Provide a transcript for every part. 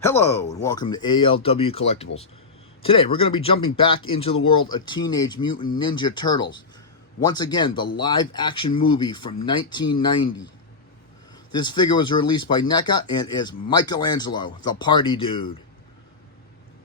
Hello and welcome to ALW Collectibles. Today we're going to be jumping back into the world of Teenage Mutant Ninja Turtles. Once again, the live action movie from 1990. This figure was released by NECA and is Michelangelo, the party dude.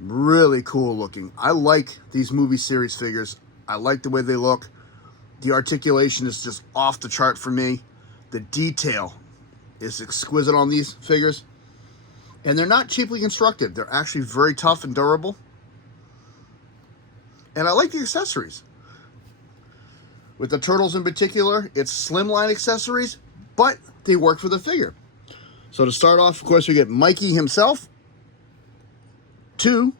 Really cool looking. I like these movie series figures. I like the way they look. The articulation is just off the chart for me. The detail is exquisite on these figures. And they're not cheaply constructed. They're actually very tough and durable. And I like the accessories. With the turtles in particular, it's slimline accessories, but they work for the figure. So to start off, of course, we get Mikey himself. 2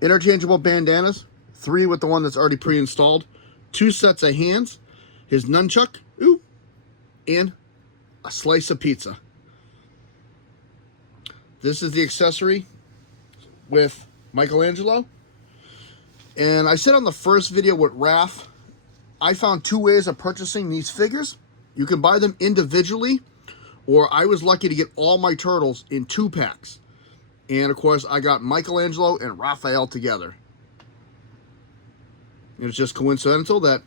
interchangeable bandanas. 3 with the one that's already pre-installed. 2 sets of hands. His nunchuck. Ooh. And a slice of pizza. This is the accessory with Michelangelo. And I said on the first video with Raph, I found 2 ways of purchasing these figures. You can buy them individually, or I was lucky to get all my turtles in 2 packs. And of course, I got Michelangelo and Raphael together. It's just coincidental that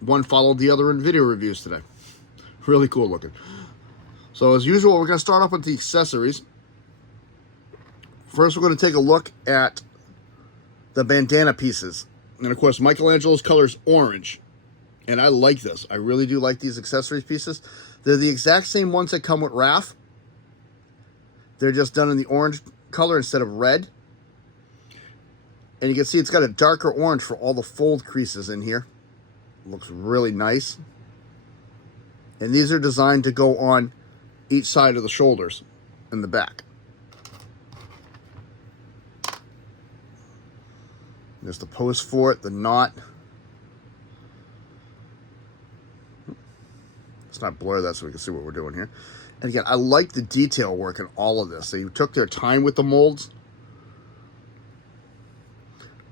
one followed the other in video reviews today. Really cool looking. So as usual, we're going to start off with the accessories. First, we're going to take a look at the bandana pieces. And of course, Michelangelo's color is orange. And I like this. I really do like these accessories pieces. They're the exact same ones that come with Raph. They're just done in the orange color instead of red. And you can see it's got a darker orange for all the fold creases in here. Looks really nice. And these are designed to go on each side of the shoulders and the back. There's the post for it, the knot. Let's not blur that so we can see what we're doing here. And again, I like the detail work in all of this. They took their time with the molds.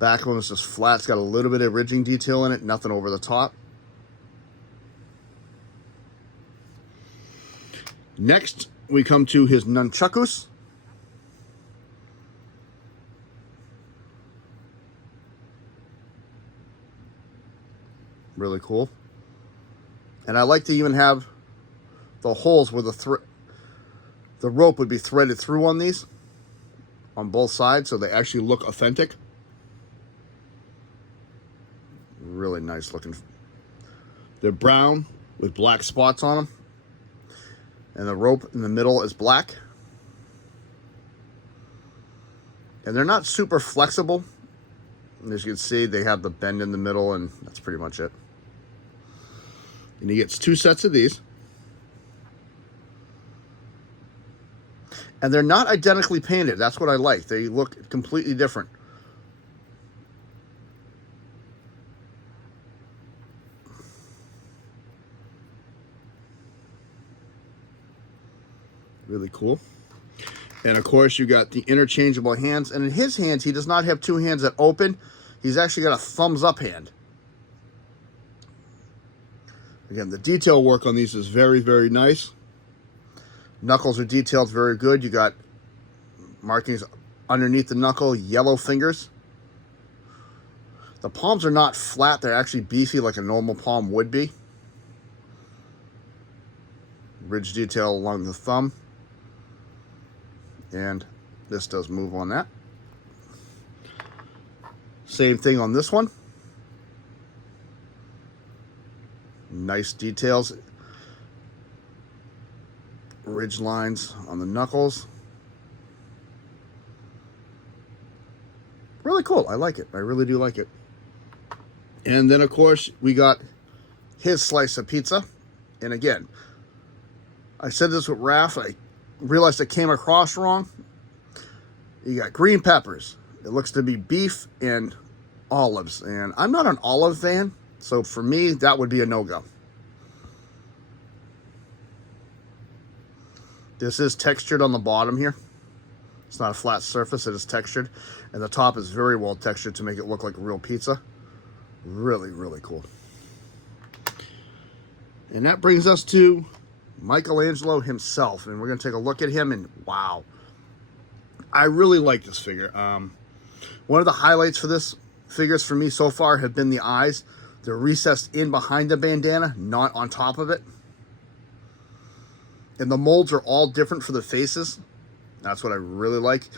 Back one is just flat. It's got a little bit of ridging detail in it, nothing over the top. Next, we come to his nunchakus. Really cool. And I like to even have the holes where the rope would be threaded through on these on both sides so they actually look authentic. Really nice looking. They're brown with black spots on them. And the rope in the middle is black. And they're not super flexible. And as you can see, they have the bend in the middle, and that's pretty much it. And he gets 2 sets of these. And they're not identically painted. That's what I like. They look completely different. Really cool. And of course, you got the interchangeable hands. And in his hands, he does not have 2 hands that open. He's actually got a thumbs up hand. Again, the detail work on these is very, very nice. Knuckles are detailed very good. You got markings underneath the knuckle, yellow fingers. The palms are not flat. They're actually beefy like a normal palm would be. Ridge detail along the thumb. And this does move on that. Same thing on this one. Nice details. Ridge lines on the knuckles. Really cool. I like it. I really do like it. And then, of course, we got his slice of pizza. And again, I said this with Raph. I realized I came across wrong. You got green peppers. It looks to be beef and olives. And I'm not an olive fan. So for me, that would be a no-go. This is textured on the bottom here. It's not a flat surface, it is textured. And the top is very well textured to make it look like a real pizza. Really, really cool. And that brings us to Michelangelo himself. And we're going to take a look at him, and wow. I really like this figure. One of the highlights for this figures for me so far have been the eyes. They're recessed in behind the bandana, not on top of it. And the molds are all different for the faces. That's what I really like.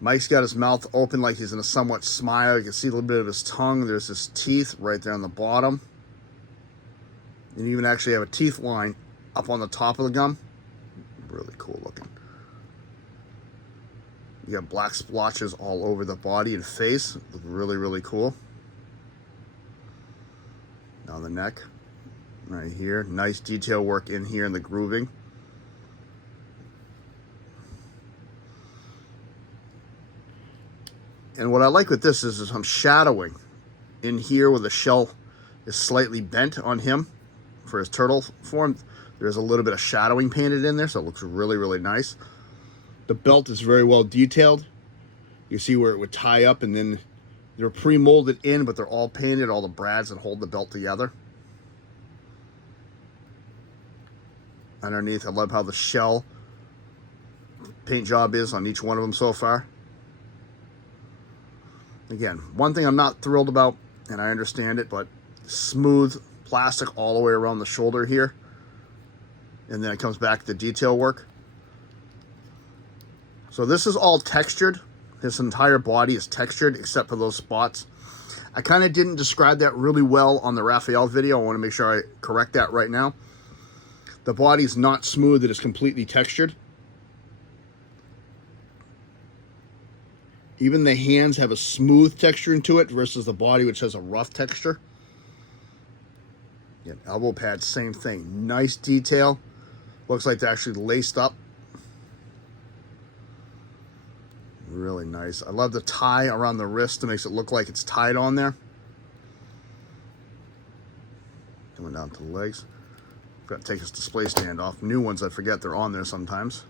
Mike's got his mouth open like he's in a somewhat smile. You can see a little bit of his tongue. There's his teeth right there on the bottom. And you even actually have a teeth line up on the top of the gum. Really cool looking. You got black splotches all over the body and face. Look really, really cool. Down the neck, right here. Nice detail work in here in the grooving. And what I like with this is some shadowing in here where the shell is slightly bent on him for his turtle form. There's a little bit of shadowing painted in there, so it looks really, really nice. The belt is very well detailed. You see where it would tie up, and then they're pre-molded in, but they're all painted, all the brads that hold the belt together. Underneath, I love how the shell paint job is on each one of them so far. Again, one thing I'm not thrilled about, and I understand it, but smooth plastic all the way around the shoulder here. And then it comes back to the detail work. So this is all textured. His entire body is textured except for those spots. I kind of didn't describe that really well on the Raphael video. I want to make sure I correct that right now. The body's not smooth, it is completely textured. Even the hands have a smooth texture into it versus the body, which has a rough texture. Yeah, elbow pad, same thing. Nice detail. Looks like they're actually laced up. Really nice. I love the tie around the wrist. It makes it look like it's tied on there. Coming down to the legs. Got to take his display stand off. New ones, I forget they're on there sometimes.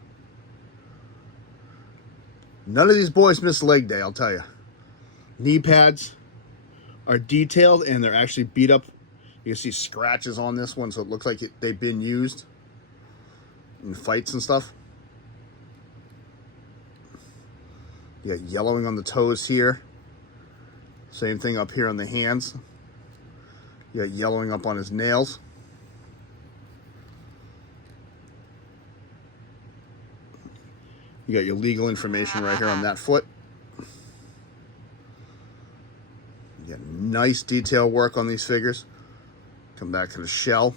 None of these boys miss leg day, I'll tell you. Knee pads are detailed and they're actually beat up. You can see scratches on this one, so it looks like they've been used in fights and stuff. You got yellowing on the toes here. Same thing up here on the hands. You got yellowing up on his nails. You got your legal information right here on that foot. You got nice detail work on these figures. Come back to the shell.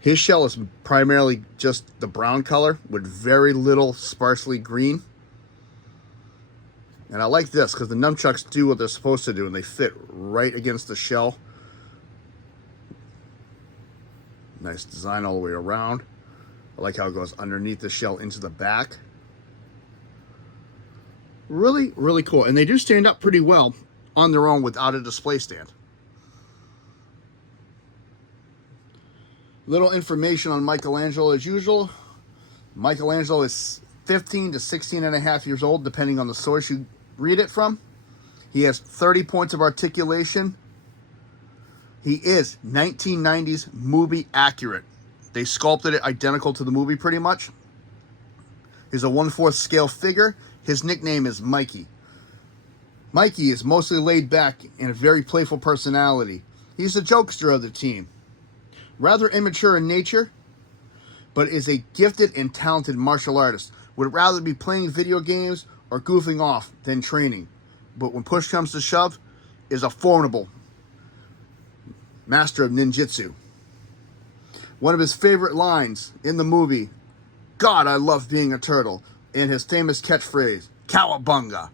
His shell is primarily just the brown color with very little sparsely green. And I like this because the nunchucks do what they're supposed to do and they fit right against the shell. Nice design all the way around. I like how it goes underneath the shell into the back. Really, really cool. And they do stand up pretty well on their own without a display stand. Little information on Michelangelo as usual. Michelangelo is 15 to 16 and a half years old, depending on the source you read it from. He has 30 points of articulation. He is 1990s movie accurate. They sculpted it identical to the movie pretty much. He's a 1/4 scale figure. His nickname is Mikey. Mikey is mostly laid back and a very playful personality. He's the jokester of the team. Rather immature in nature, but is a gifted and talented martial artist. Would rather be playing video games or goofing off than training. But when push comes to shove, is a formidable master of ninjutsu. One of his favorite lines in the movie, "God, I love being a turtle," and his famous catchphrase, "Cowabunga."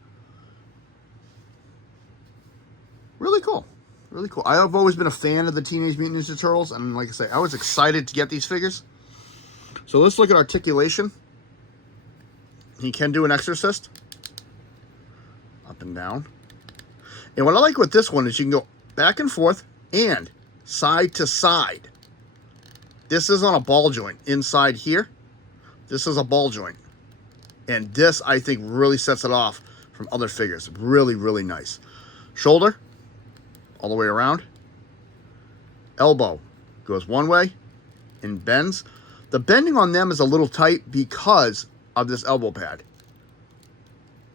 Really cool. Really cool. I have always been a fan of the Teenage Mutant Ninja Turtles, and like I say, I was excited to get these figures. So let's look at articulation. He can do an exorcist. Up and down. And what I like with this one is you can go back and forth and side to side. This is on a ball joint inside here. This is a ball joint. And this, I think, really sets it off from other figures. Really, really nice. Shoulder, all the way around. Elbow goes one way and bends. The bending on them is a little tight because of this elbow pad.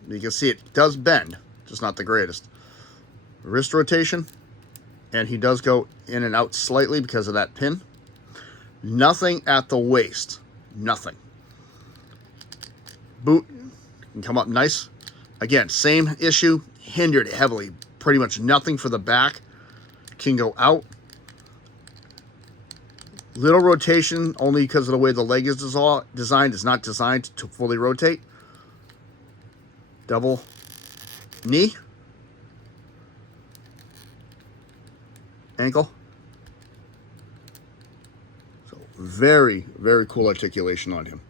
You can see it does bend, just not the greatest. Wrist rotation, and he does go in and out slightly because of that pin. Nothing at the waist. Nothing. Boot can come up nice. Again, same issue, hindered heavily. Pretty much nothing for the back. Can go out. Little rotation, only because of the way the leg is designed. It's not designed to fully rotate. Double knee. Ankle. So very, very cool articulation on him.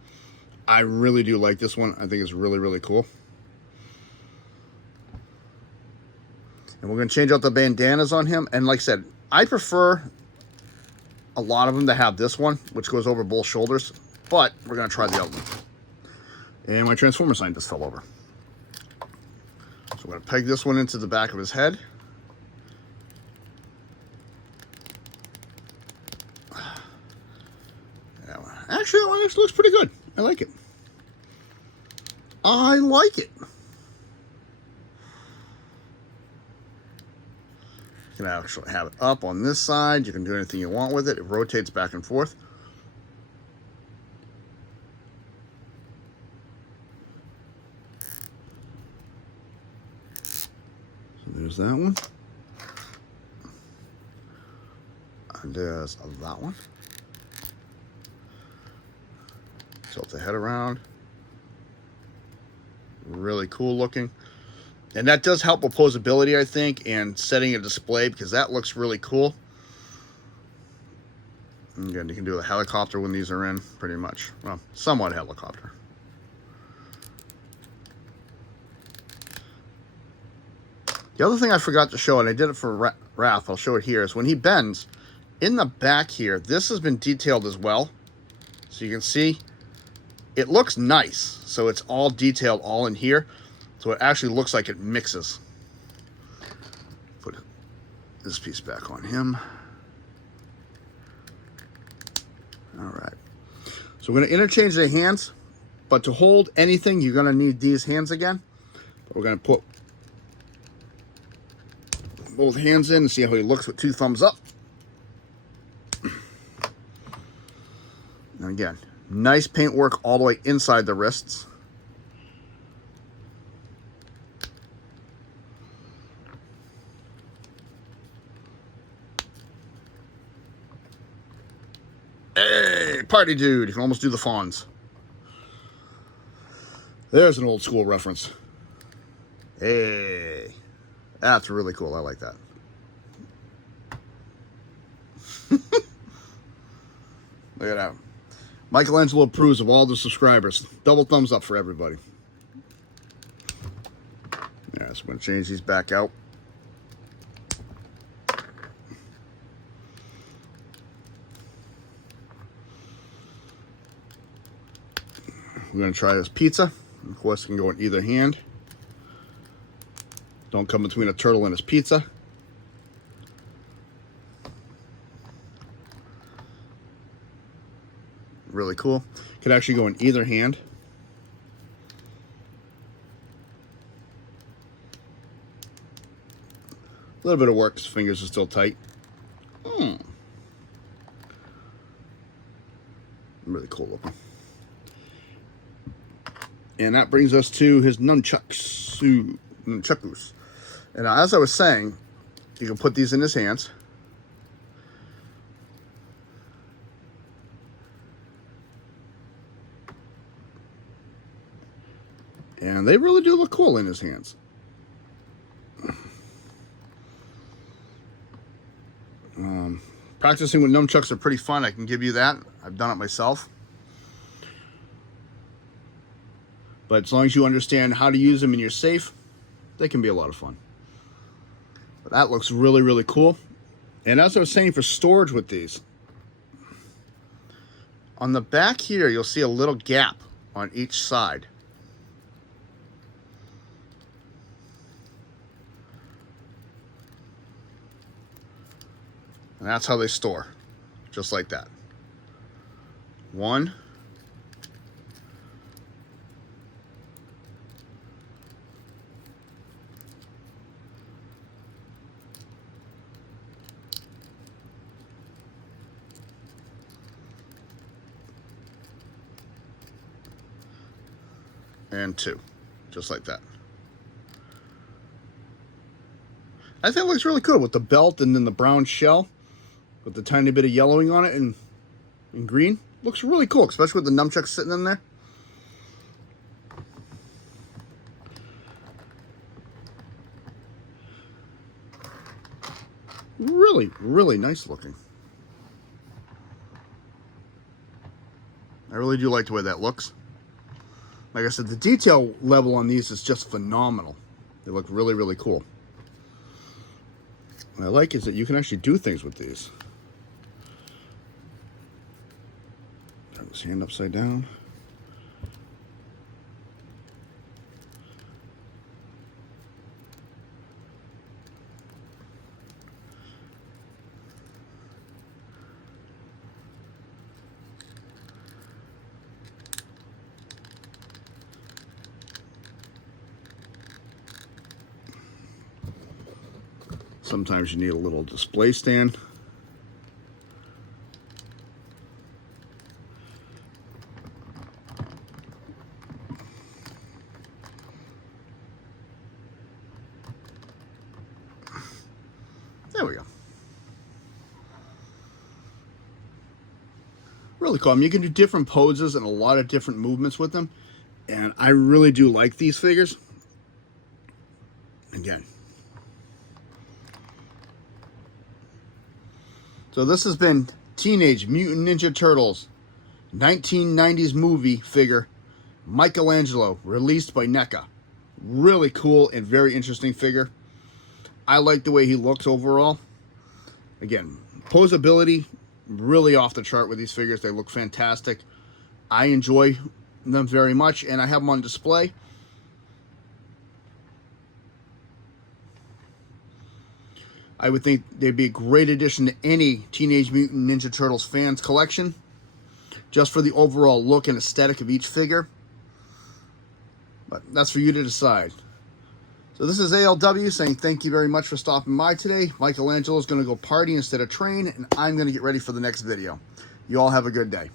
I really do like this one. I think it's really, really cool. And we're going to change out the bandanas on him. And like I said, I prefer a lot of them to have this one, which goes over both shoulders. But we're going to try the other one. And my Transformer sign just fell over. So we're going to peg this one into the back of his head. Actually, that one actually looks pretty good. I like it. I like it. You can actually have it up on this side. You can do anything you want with it. It rotates back and forth. So there's that one. And there's that one. Tilt the head around. Really cool looking. And that does help with posability, I think, and setting a display, because that looks really cool. And again, you can do a helicopter when these are in, pretty much. Well, somewhat helicopter. The other thing I forgot to show, and I did it for Wrath, I'll show it here, is when he bends, in the back here, this has been detailed as well. So you can see, it looks nice. So it's all detailed, all in here. So it actually looks like it mixes. Put this piece back on him. All right. So we're going to interchange the hands, but to hold anything, you're going to need these hands again. But we're going to put both hands in and see how he looks with 2 thumbs up. And again, nice paint work all the way inside the wrists. Hey, party dude. You can almost do the fawns. There's an old school reference. Hey. That's really cool. I like that. Look at that. Michelangelo approves of all the subscribers. Double thumbs up for everybody. Yeah, so I'm going to change these back out. We're going to try this pizza. Of course, it can go in either hand. Don't come between a turtle and his pizza. Really cool. Could actually go in either hand. A little bit of work, his fingers are still tight. Really cool looking. And that brings us to his nunchucks. And as I was saying, you can put these in his hands. And they really do look cool in his hands. Practicing with nunchucks are pretty fun. I can give you that. I've done it myself. But as long as you understand how to use them and you're safe, they can be a lot of fun. But that looks really, really cool. And as I was saying, for storage with these, on the back here, you'll see a little gap on each side. And that's how they store, just like that. 1, and 2. Just like that. I think it looks really cool with the belt and then the brown shell with the tiny bit of yellowing on it and green. Looks really cool, especially with the nunchucks sitting in there. Really, really nice looking. I really do like the way that looks. Like I said, the detail level on these is just phenomenal. They look really, really cool. What I like is that you can actually do things with these. Turn this hand upside down. Sometimes you need a little display stand. There we go. Really cool. I mean, you can do different poses and a lot of different movements with them. And I really do like these figures. Again. So this has been Teenage Mutant Ninja Turtles 1990s movie figure Michelangelo, released by NECA. Really cool and very interesting figure. I like the way he looks overall. Again, posability, really off the chart with these figures. They look fantastic. I enjoy them very much, and I have them on display. I would think they'd be a great addition to any Teenage Mutant Ninja Turtles fans collection, just for the overall look and aesthetic of each figure. But that's for you to decide. So this is ALW saying thank you very much for stopping by today. Michelangelo's going to go party instead of train, and I'm going to get ready for the next video. You all have a good day.